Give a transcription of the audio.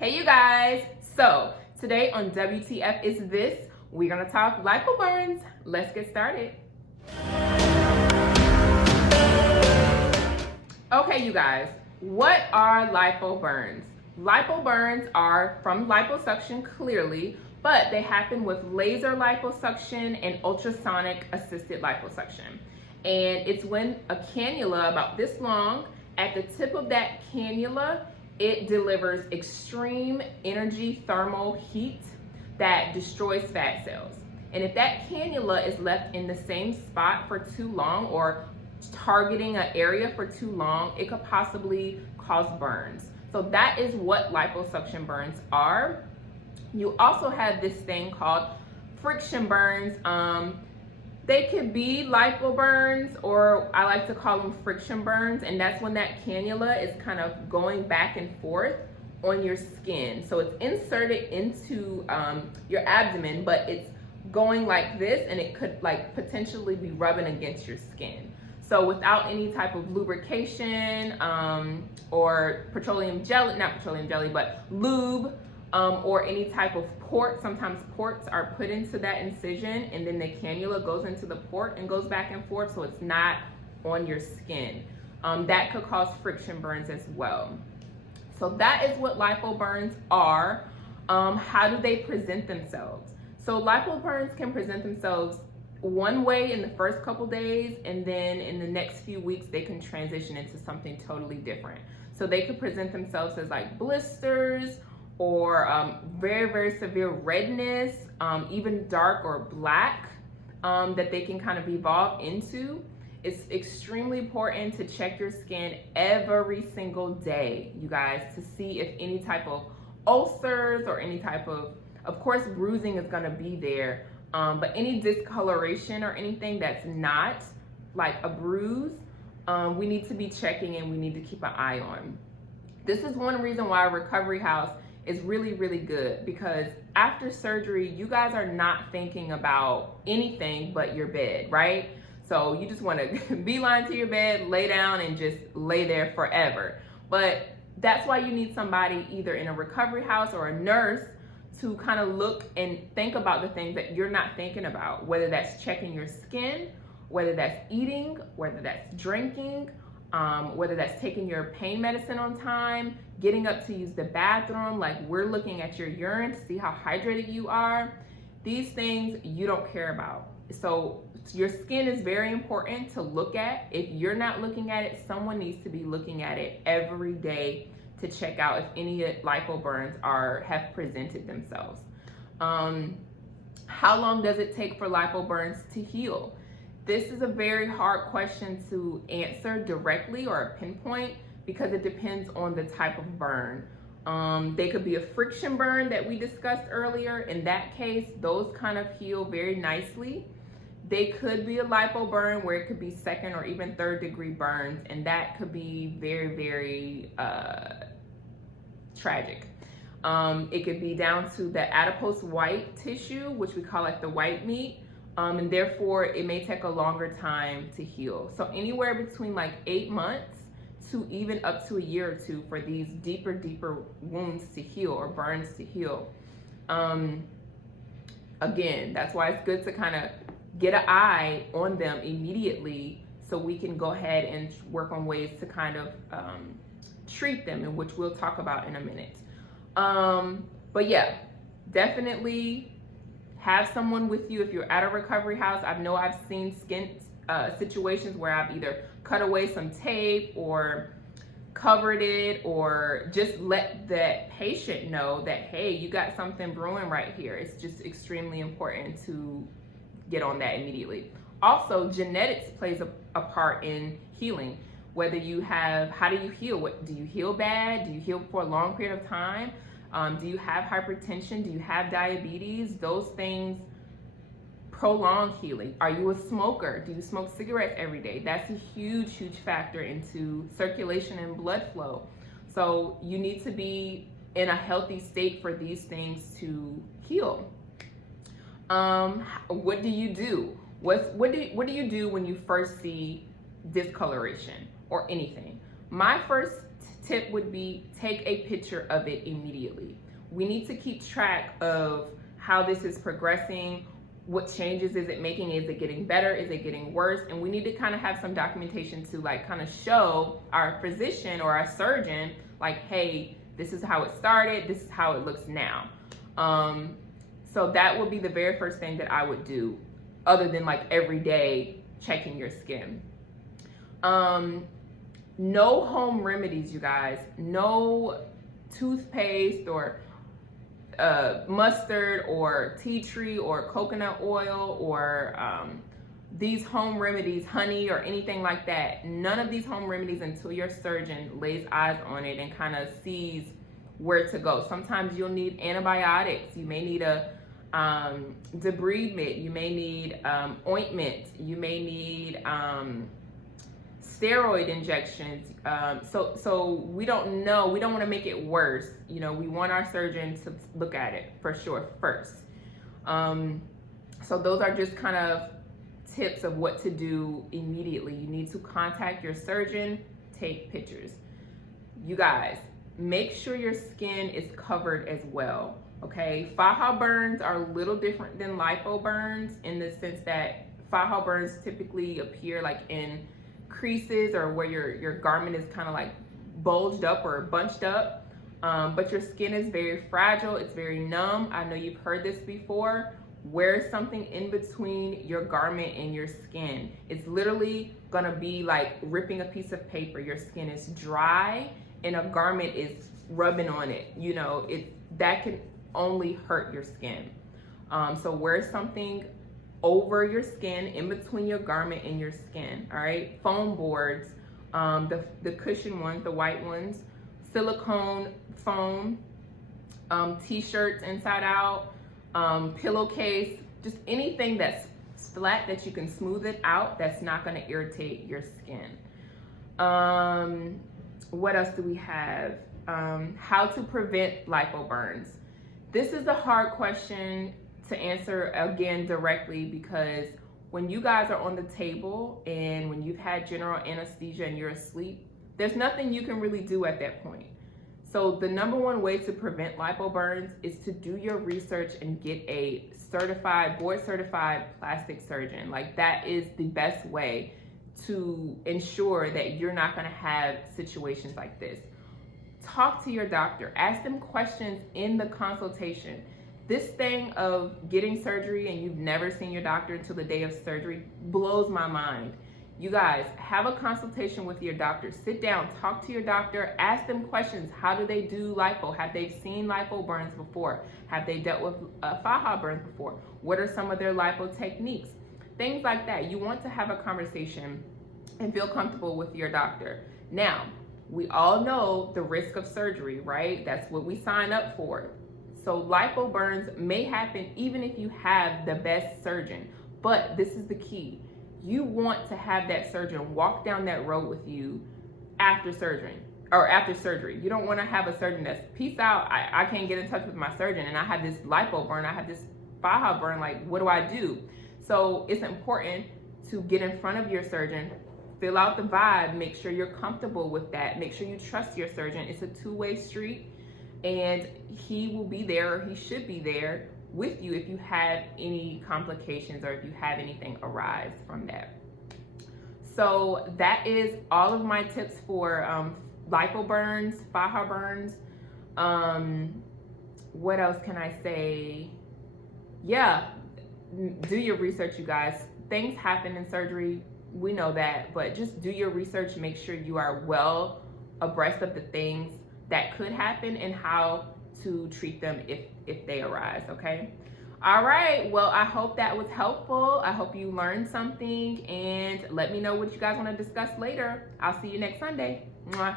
Hey you guys, so today on WTF is this, we're gonna talk Lipo Burns. Let's get started. Okay you guys, what are Lipo Burns? Lipo Burns are from liposuction clearly, but they happen with laser liposuction and ultrasonic assisted liposuction. And it's when a cannula about this long, at the tip of that cannula, it delivers extreme energy thermal heat that destroys fat cells. And if that cannula is left in the same spot for too long or targeting an area for too long, it could possibly cause burns. So that is what liposuction burns are. You also have this thing called friction burns. They could be lipo burns, or I like to call them friction burns, and that's when that cannula is kind of going back and forth on your skin. So it's inserted into your abdomen, but it's going like this, and it could like potentially be rubbing against your skin. So without any type of lubrication or petroleum jelly, not petroleum jelly, but lube, or any type of port. Sometimes ports are put into that incision and then the cannula goes into the port and goes back and forth, so it's not on your skin. That could cause friction burns as well. So that is what lipo burns are. How do they present themselves? So lipo burns can present themselves one way in the first couple days, and then in the next few weeks they can transition into something totally different. So they could present themselves as like blisters, or very, very severe redness, even dark or black, that they can kind of evolve into. It's extremely important to check your skin every single day, you guys, to see if any type of ulcers or any type of course, bruising is gonna be there, but any discoloration or anything that's not like a bruise, we need to be checking and we need to keep an eye on. This is one reason why Recovery House is really, really good, because after surgery, you guys are not thinking about anything but your bed, right? So you just want to beeline to your bed, lay down, and just lay there forever. But that's why you need somebody either in a recovery house or a nurse to kind of look and think about the things that you're not thinking about, whether that's checking your skin, whether that's eating, whether that's drinking, whether that's taking your pain medicine on time, getting up to use the bathroom, like we're looking at your urine to see how hydrated you are. These things you don't care about. So your skin is very important to look at. If you're not looking at it, someone needs to be looking at it every day to check out if any lipo burns have presented themselves. How long does it take for lipo burns to heal? This is a very hard question to answer directly or pinpoint, because it depends on the type of burn. They could be a friction burn that we discussed earlier. In that case, those kind of heal very nicely. They could be a lipo burn where it could be second or even third degree burns, and that could be very, very tragic. It could be down to the adipose white tissue, which we call like the white meat. And therefore it may take a longer time to heal. So anywhere between like 8 months to even up to a year or two for these deeper wounds to heal or burns to heal. Again, that's why it's good to kind of get an eye on them immediately, so we can go ahead and work on ways to kind of treat them, and which we'll talk about in a minute. But yeah, definitely have someone with you if you're at a recovery house. I know I've seen skin situations where I've either cut away some tape or covered it, or just let the patient know that, hey, you got something brewing right here. It's just extremely important to get on that immediately. Also, genetics plays a part in healing. Whether you have, how do you heal? Do you heal bad? Do you heal for a long period of time? Do you have hypertension? Do you have diabetes? Those things prolong healing. Are you a smoker? Do you smoke cigarettes every day? That's a huge, huge factor into circulation and blood flow. So you need to be in a healthy state for these things to heal. What do you do? What do you do when you first see discoloration or anything? My first tip would be take a picture of it immediately. We need to keep track of how this is progressing. What changes is it making? Is it getting better? Is it getting worse? And we need to kind of have some documentation to like kind of show our physician or our surgeon like, hey, this is how it started. This is how it looks now. So that would be the very first thing that I would do, other than like every day checking your skin. No home remedies, you guys. No toothpaste or mustard or tea tree or coconut oil or these home remedies, honey or anything like that. None of these home remedies until your surgeon lays eyes on it and kind of sees where to go. Sometimes you'll need antibiotics. You may need a debridement. You may need ointment. You may need steroid injections. So we don't know. We don't want to make it worse. You know, we want our surgeon to look at it for sure first. So those are just kind of tips of what to do immediately. You need to contact your surgeon, take pictures. You guys, make sure your skin is covered as well, okay? Faja burns are a little different than lipo burns in the sense that faja burns typically appear like in creases or where your garment is kind of like bulged up or bunched up, but your skin is very fragile, it's very numb. I know you've heard this before. Wear something in between your garment and your skin. It's literally gonna be like ripping a piece of paper. Your skin is dry and a garment is rubbing on it. You know, that can only hurt your skin. So wear something over your skin, in between your garment and your skin, all right? Foam boards, the cushion ones, the white ones, silicone foam, t-shirts inside out, pillowcase, just anything that's flat that you can smooth it out that's not gonna irritate your skin. What else do we have? How to prevent lipo burns. This is a hard question to answer again directly, because when you guys are on the table and when you've had general anesthesia and you're asleep, there's nothing you can really do at that point. So the number one way to prevent lipo burns is to do your research and get a board certified plastic surgeon. Like, that is the best way to ensure that you're not gonna have situations like this. Talk to your doctor, ask them questions in the consultation. This thing of getting surgery and you've never seen your doctor until the day of surgery blows my mind. You guys, have a consultation with your doctor. Sit down, talk to your doctor, ask them questions. How do they do lipo? Have they seen lipo burns before? Have they dealt with faja burns before? What are some of their lipo techniques? Things like that. You want to have a conversation and feel comfortable with your doctor. Now, we all know the risk of surgery, right? That's what we sign up for. So lipo burns may happen even if you have the best surgeon, but this is the key. You want to have that surgeon walk down that road with you after surgery. You don't want to have a surgeon that's, peace out, I can't get in touch with my surgeon and I have this lipo burn, I have this faja burn, like what do I do? So it's important to get in front of your surgeon, fill out the vibe, make sure you're comfortable with that, make sure you trust your surgeon. It's a two-way street, and he will be there, or he should be there with you if you have any complications or if you have anything arise from that. So that is all of my tips for lipo burns, faja burns. What else can I say? Yeah, do your research, you guys. Things happen in surgery, we know that, but just do your research, make sure you are well abreast of the things that could happen and how to treat them if they arise, okay? All right, well, I hope that was helpful. I hope you learned something, and let me know what you guys want to discuss later. I'll see you next Sunday. Mwah.